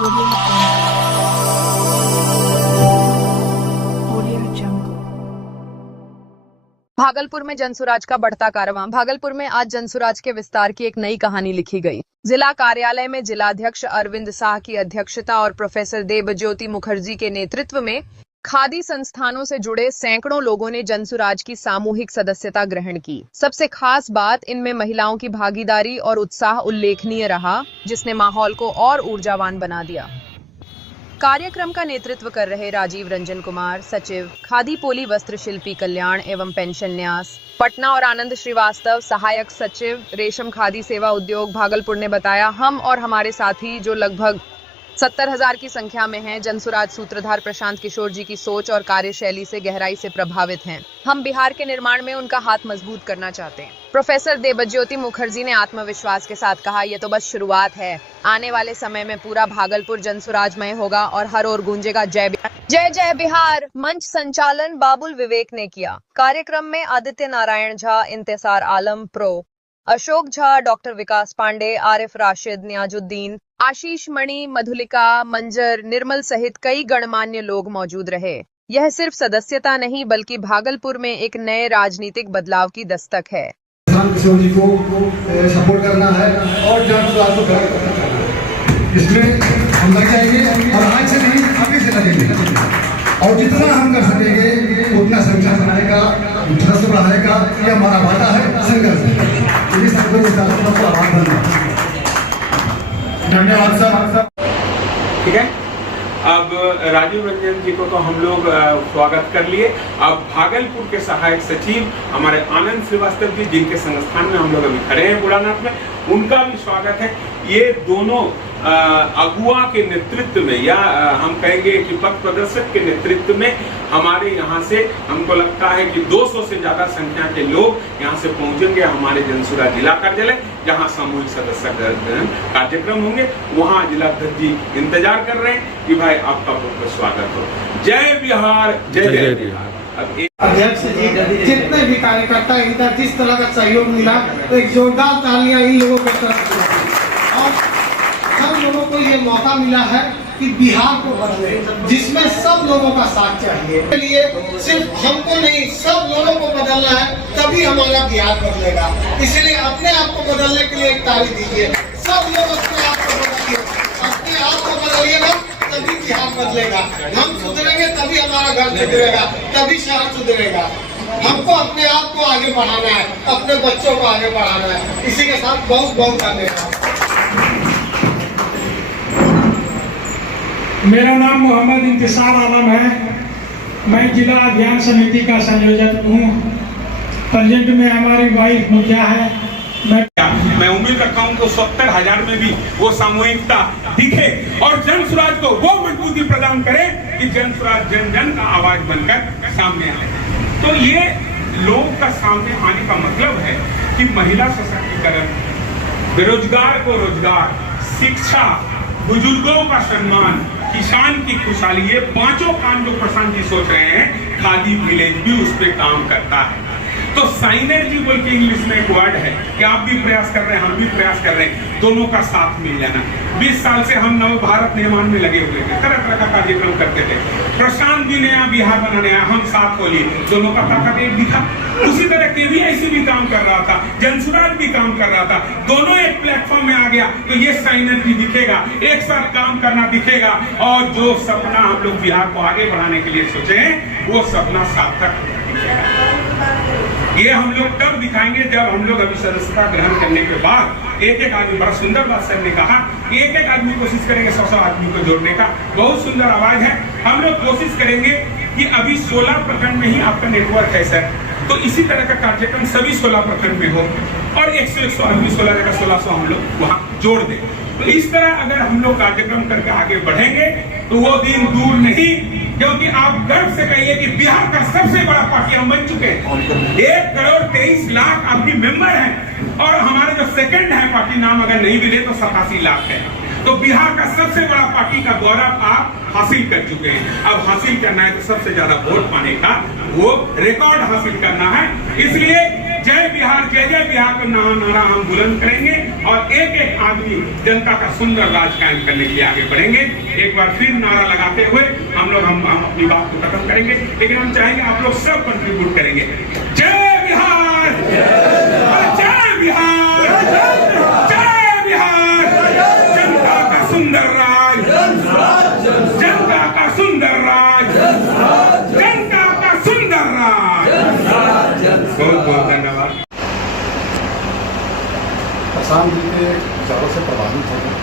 Audio Jungle. Bhagalpur में जनसुराज का बढ़ता कारवां। भागलपुर में आज जनसुराज के विस्तार की एक नई कहानी लिखी गई। जिला कार्यालय में जिलाध्यक्ष अरविंद शाह की अध्यक्षता और प्रोफेसर देबज्योति मुखर्जी के नेतृत्व में खादी संस्थानों से जुड़े सैकड़ों लोगों ने जनसुराज की सामूहिक सदस्यता ग्रहण की। सबसे खास बात, इनमें महिलाओं की भागीदारी और उत्साह उल्लेखनीय रहा, जिसने माहौल को और ऊर्जावान बना दिया। कार्यक्रम का नेतृत्व कर रहे राजीव रंजन कुमार, सचिव खादी पोली वस्त्र शिल्पी कल्याण एवं पेंशन न्यास पटना, और आनंद श्रीवास्तव, सहायक सचिव रेशम खादी सेवा उद्योग भागलपुर ने बताया, हम और हमारे साथी जो लगभग 70,000 की संख्या में हैं, जनसुराज सूत्रधार प्रशांत किशोर जी की सोच और कार्यशैली से गहराई से प्रभावित हैं। हम बिहार के निर्माण में उनका हाथ मजबूत करना चाहते हैं। प्रोफेसर देबज्योति मुखर्जी ने आत्मविश्वास के साथ कहा, ये तो बस शुरुआत है। आने वाले समय में पूरा भागलपुर जनसुराजमय होगा और हर ओर गूंजेगा जय बिहार, जय जय बिहार। मंच संचालन बाबुल विवेक ने किया। कार्यक्रम में आदित्य नारायण झा, इंतजार आलम, प्रो अशोक झा, डॉक्टर विकास पांडे, आरिफ राशिद, नियाजुद्दीन, आशीष मणि, मधुलिका, मंजर, निर्मल सहित कई गणमान्य लोग मौजूद रहे। यह सिर्फ सदस्यता नहीं बल्कि भागलपुर में एक नए राजनीतिक बदलाव की दस्तक है। किशोर जी को सपोर्ट करना है और जनसुराज को खड़ा करना चाहना है। इसमें हम लग जाएंगे और आज से नहीं आगे से लगेंगे और जितना हम कर सकेंगे उतना संख्या बढ़ाने का, ट्रस्ट बढ़ाने का ये हमारा वादा है। संघर्ष ये संघर्ष का आभार बनना। धन्यवाद सर। ठीक है, अब राजीव रंजन जी को तो हम लोग स्वागत कर लिए। अब भागलपुर के सहायक सचिव हमारे आनंद श्रीवास्तव जी, जिनके संस्थान में हम लोग अभी खड़े हैं बुढ़ानाथ में, उनका भी स्वागत है। ये दोनों अगुआ के नेतृत्व में, या हम कहेंगे कि पथ प्रदर्शक के नेतृत्व में हमारे यहाँ से हमको लगता है कि 200 से ज्यादा संख्या के लोग यहाँ से पहुंचेंगे हमारे जनसुराज जिला कार्यालय, जहाँ सामूहिक सदस्यता ग्रहण कार्यक्रम होंगे। वहाँ जिलाध्यक्ष जी इंतजार कर रहे हैं कि भाई आपका बहुत स्वागत हो। जय बिहार, जय जय बिहार। अध्यक्ष जी, जितने भी कार्यकर्ता इधर जिस तरह का सहयोग मिला, तो एक जोरदार तालियां इन लोगों की तरफ से। और सब लोगों को ये मौका मिला है कि बिहार को बदले, जिसमें सब लोगों का साथ चाहिए। इसके लिए सिर्फ हमको नहीं, सब लोगों को बदलना है, तभी हमारा बिहार बदलेगा। इसलिए अपने आप को बदलने के लिए एक ताली दीजिए। सब लोग अपने आप को बदलिए, अपने आप को बदलिएगा तभी बिहार बदलेगा। हम सुधरेंगे तभी हमारा घर सुधरेगा, तभी शहर सुधरेगा। हमको अपने आप को आगे बढ़ाना है, अपने बच्चों को आगे बढ़ाना है। इसी के साथ बहुत बहुत धन्यवाद। मेरा नाम मोहम्मद इंतजार आलम है। मैं जिला अभियान समिति का संयोजक हूँ। प्रेजेंट में हमारी वाइफ मुखिया है। मैं उम्मीद रखता हूँ कि 70,000 में भी वो सामूहिकता दिखे और जनसुराज को वो मजबूती प्रदान करे कि जनसुराज जन जन का आवाज बनकर सामने आए। तो ये लोग का सामने आने का मतलब है कि महिला सशक्तिकरण, बेरोजगार को रोजगार, शिक्षा, बुजुर्गों का सम्मान, किसान की खुशहाली, ये पांचों काम जो प्रशांत जी सोच रहे हैं, खादी विलेज भी उस पर काम करता है। तो साइनर्जी बोल के इंग्लिश में एक वर्ड है कि आप भी प्रयास कर रहे हैं, हम भी प्रयास कर रहे हैं, दोनों का साथ मिल जाना। 20 साल से हम नव भारत निर्माण में लगे हुए थे, तरह तरह का कार्यक्रम करते थे। प्रशांत भी नया बिहार बनाने आया, हम साथ हो लिए, दोनों का ताकत एक दिखा। उसी तरह KVIC भी काम कर रहा था, जनसुराज भी काम कर रहा था, दोनों एक प्लेटफॉर्म में आ गया तो ये साइनर्जी दिखेगा, एक साथ काम करना दिखेगा और जो सपना हम लोग बिहार को आगे बढ़ाने के लिए सोचे हैं वो सपना सार्थक दिखेगा। ये हम लोग तब दिखाएंगे जब हम लोग अभी सदस्यता ग्रहण करने के बाद एक एक आदमी, बड़ा सुंदर बात सर ने कहा, एक एक आदमी कोशिश करेंगे 100 आदमी को जोड़ने का। बहुत सुंदर आवाज है। हम लोग कोशिश करेंगे कि अभी 16 प्रखंड में ही आपका नेटवर्क है सर, तो इसी तरह का कार्यक्रम सभी 16 प्रखंड में हो और 100 आदमी 16 जगह 1600 हम लोग वहाँ जोड़ दें। तो इस तरह अगर हम लोग कार्यक्रम करके आगे बढ़ेंगे तो वो दिन दूर नहीं, क्योंकि आप गर्व से कहिए कि बिहार का सबसे बड़ा पार्टी हम बन चुके हैं। 1,23,00,000 आपकी मेंबर हैं और हमारे जो सेकंड है पार्टी, नाम अगर नहीं भी ले तो 87 लाख है। तो बिहार का सबसे बड़ा पार्टी का गौरव आप हासिल कर चुके हैं। अब हासिल करना है तो सबसे ज्यादा वोट पाने का वो रिकॉर्ड हासिल करना है। इसलिए जय बिहार का नारा हम बुलंद करेंगे और एक एक आदमी जनता का सुंदर राज कायम करने के लिए आगे बढ़ेंगे। एक बार फिर नारा लगाते हुए हम अपनी बात को खत्म करेंगे, लेकिन हम चाहेंगे आप लोग सब कंट्रीब्यूट करेंगे। जय बिहार, जय बिहार, जय बिहार, जनता का सुंदर राज, जनता का सुंदर राज, जनता का सुंदर राज। बहुत बहुत धन्यवाद। प्रशांत जी के विचारों से प्रभावित होकर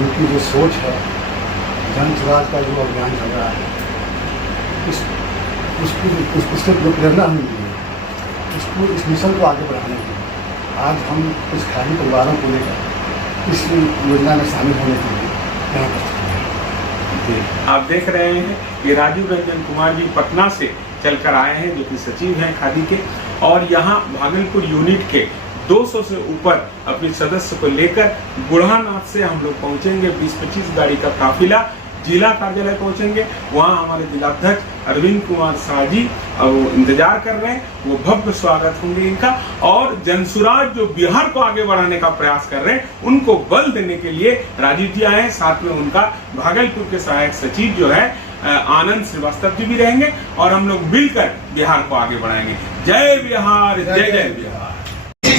उनकी जो सोच है, जन स्वराज का जो अभियान चल रहा है, उससे जो प्रेरणा मिली है, इस मिशन को आगे बढ़ाने के लिए आज हम कुछ खाली परिवारों को लेकर इस योजना में शामिल होने के लिए यहाँ पर आप देख रहे हैं कि राजीव रंजन कुमार जी पटना से चलकर आए हैं, जो कि सचिव हैं खादी के, और यहाँ भागलपुर यूनिट के 200 से ऊपर अपने सदस्य को लेकर बुढ़ानाथ से हम लोग पहुंचेंगे। 20-25 गाड़ी का काफिला जिला कार्यालय पहुंचेंगे। वहां हमारे जिलाध्यक्ष अरविंद कुमार शाह जी वो इंतजार कर रहे हैं, वो भव्य स्वागत होंगे इनका। और जनसुराज जो बिहार को आगे बढ़ाने का प्रयास कर रहे हैं, उनको बल देने के लिए राजीव जी आए हैं। साथ में उनका भागलपुर के सहायक सचिव जो है आनंद श्रीवास्तव जी भी रहेंगे, और हम लोग मिलकर बिहार को आगे बढ़ाएंगे। जय बिहार, जय जय बिहार।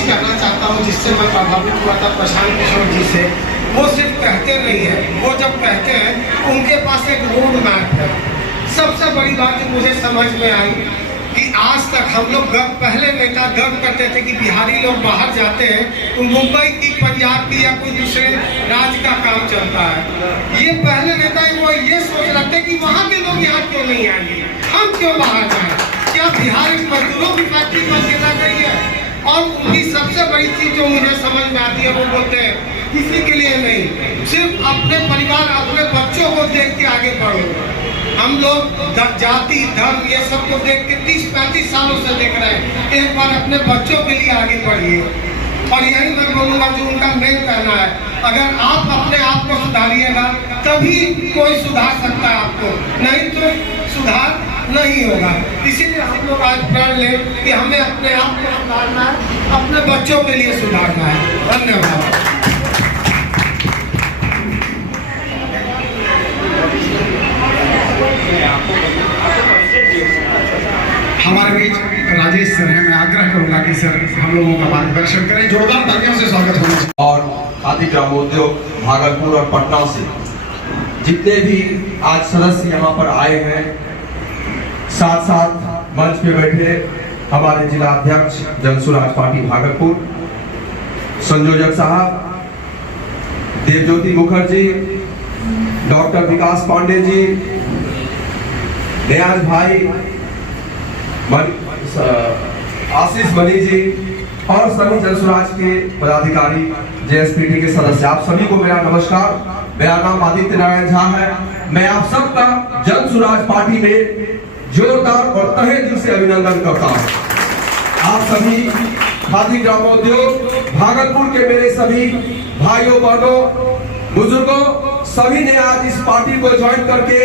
करना चाहता हूं जिससे मैं प्रभावित हुआ था प्रशांत किशोर जी से। वो सिर्फ कहते नहीं है, वो जब कहते हैं उनके पास एक रोड मैप है। सबसे बड़ी बात जो मुझे समझ में आई कि आज तक हम लोग पहले नेता गर्व करते थे कि बिहारी लोग बाहर जाते हैं तो मुंबई की, पंजाब की या कोई दूसरे राज्य का काम चलता है। ये पहले नेता वो ये सोच रहे थे कि वहाँ के लोग यहाँ क्यों नहीं आएंगे, हम क्यों बाहर जाए, क्या बिहार एक मजदूरों की फैक्ट्री बन के रह गई है। और उनकी सबसे बड़ी चीज जो मुझे समझ में आती है, वो बोलते हैं किसी के लिए नहीं, सिर्फ अपने परिवार, अपने बच्चों को देख के आगे बढ़ो। हम लोग जाति, धर्म ये सब को देख के 30-35 सालों से देख रहे हैं। एक बार अपने बच्चों के लिए आगे बढ़िए। और यही मैं बोलूँगा जो उनका मेन कहना है, अगर आप अपने आप को सुधारिएगा तभी कोई सुधार सकता है आपको, नहीं तो सुधार नहीं होगा। इसीलिए हम लोग आज प्रण लें कि हमें अपने आप को सुधारना है, अपने बच्चों के लिए सुधारना है। धन्यवाद। हमारे बीच राजेश सर हैं। मैं आग्रह करूंगा कि सर हम लोगों का मार्गदर्शन करें। जोरदार तालियों से स्वागत होना चाहिए। और खादी ग्रामोद्योग भागलपुर और पटना से जितने भी आज सदस्य यहाँ पर आए हैं, साथ साथ मंच पे बैठे हमारे जिला अध्यक्ष जनसुराज पार्टी भागलपुर, संयोजक साहब देवज्योति मुखर्जी, डॉक्टर विकास पांडे जी, दयाल भाई, आशीष मनी जी और सभी जनसुराज के पदाधिकारी, जेएसपीटी के सदस्य, आप सभी को मेरा नमस्कार। मेरा नाम आदित्य नारायण झा है। मैं आप सबका जनसुराज पार्टी में जोरदार और तहे दिल से अभिनंदन करता हूं। आप सभी खादी ग्रामोद्योग भागलपुर के मेरे सभी भाइयों बहनों, बुजुर्गों, सभी ने आज इस पार्टी को ज्वाइन करके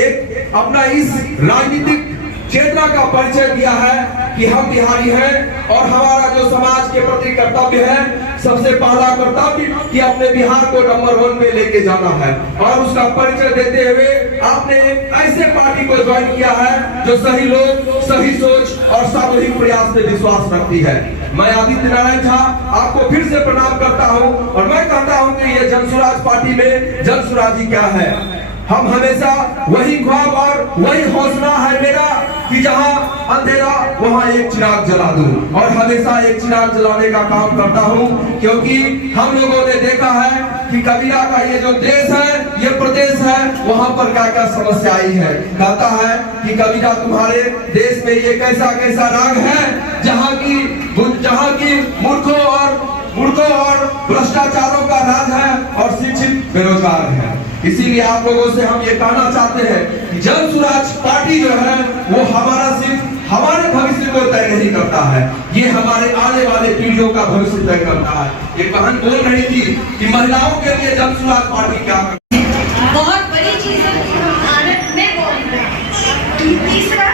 एक अपना इस राजनीतिक चेतना का परिचय दिया है कि हम बिहारी हैं और हमारा जो समाज के प्रति कर्तव्य है, सबसे पहला कर्तव्य कि अपने बिहार को नंबर 1 पे लेके जाना है। और उसका परिचय देते हुए आपने ऐसे पार्टी को ज्वाइन किया है जो सही लोग, सही सोच और सामूहिक प्रयास में विश्वास रखती है। मैं आदित्य नारायण झा आपको फिर से प्रणाम करता हूं और मैं कहता हूं कि ये जनसुराज पार्टी में जनसुराजी क्या है। हम हमेशा वही ख्वाब और वही हौसला है मेरा कि जहां अंधेरा वहां एक चिराग जला दूं, और हमेशा एक चिराग जलाने का काम करता हूं, क्योंकि हम लोगों ने देखा है कि कबीरा का ये जो देश है, ये प्रदेश है, वहां पर क्या क्या समस्या आई है। कहता है कि कबीरा तुम्हारे देश में ये कैसा कैसा राग है जहां की मूर्खों और भ्रष्टाचारों का राज है और शिक्षित बेरोजगार है। इसीलिए आप लोगों से हम ये कहना चाहते हैं कि जनसुराज पार्टी जो है वो हमारा सिर्फ हमारे भविष्य को तय नहीं करता है, ये हमारे आने वाले पीढ़ियों का भविष्य तय करता है। ये बहन बोल रही थी कि महिलाओं के लिए जनसुराज पार्टी क्या करती है। बहुत बड़ी चीज है कि हम भारत में बोल रहे हैं। तीसरा,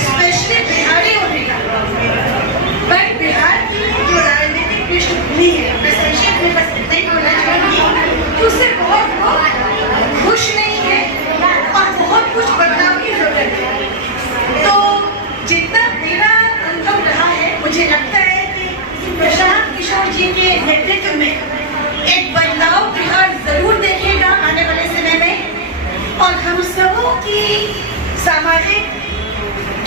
स्पेशली बिहारी होने का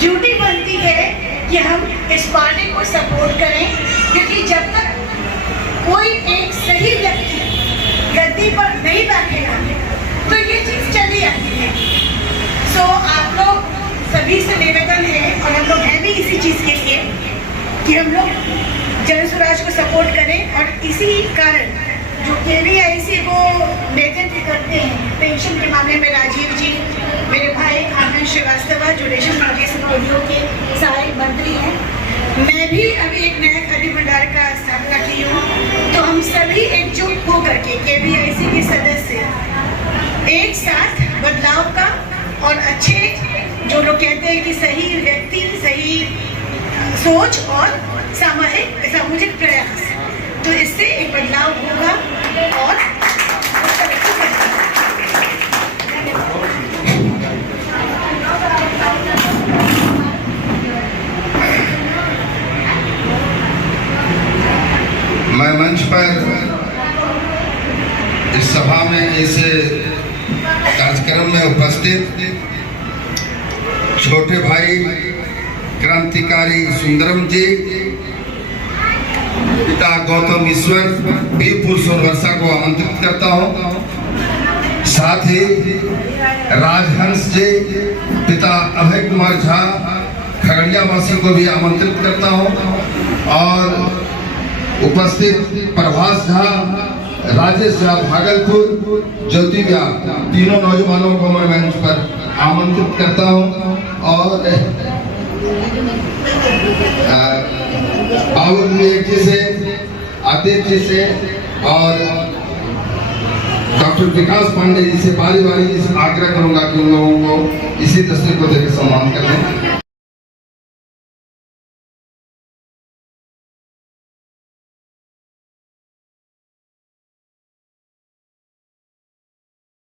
ड्यूटी बनती है कि हम इस पार्टी को सपोर्ट करें, क्योंकि जब तक कोई एक सही व्यक्ति गद्दी पर नहीं बैठेगा तो ये चीज चली आती है। सो आप लोग सभी से निवेदन है, और हम लोग हैं भी इसी चीज के लिए कि हम लोग जन स्वराज को सपोर्ट करें। और इसी कारण जो KVIC को नेतृत्व करते हैं पेंशन के मामले में राजीव जी, मेरे भाई आनंद श्रीवास्तव जो रेशम उद्योग के सहायक मंत्री हैं, मैं भी अभी एक नया खादी भंडार का स्थापना की हूँ। तो हम सभी एकजुट होकर के KVIC के सदस्य एक साथ बदलाव का और अच्छे जो लोग कहते हैं कि सही व्यक्ति, सही सोच और सामूहिक प्रयास, तो इससे एक बदलाव होगा और मैं मंच पर इस सभा में इस कार्यक्रम में उपस्थित छोटे भाई क्रांतिकारी सुंदरम जी, पिता गौतम ईश्वर वीरपुर सोनवर्षा को आमंत्रित करता हूं। साथ ही राजहंस जी, पिता अभय कुमार झा खगड़िया वासी को भी आमंत्रित करता हूं। और उपस्थित प्रभास झा, राजेश झा भागलपुर, ज्योति व्या, तीनों नौजवानों को मैं मंच पर आमंत्रित करता हूं। और बाबू विवेक जी से, आदित्य जी से और डॉक्टर विकास पांडे जी से बारी बारी आग्रह करूंगा कि उन लोगों को इसी तस्वीर को देकर सम्मान करें।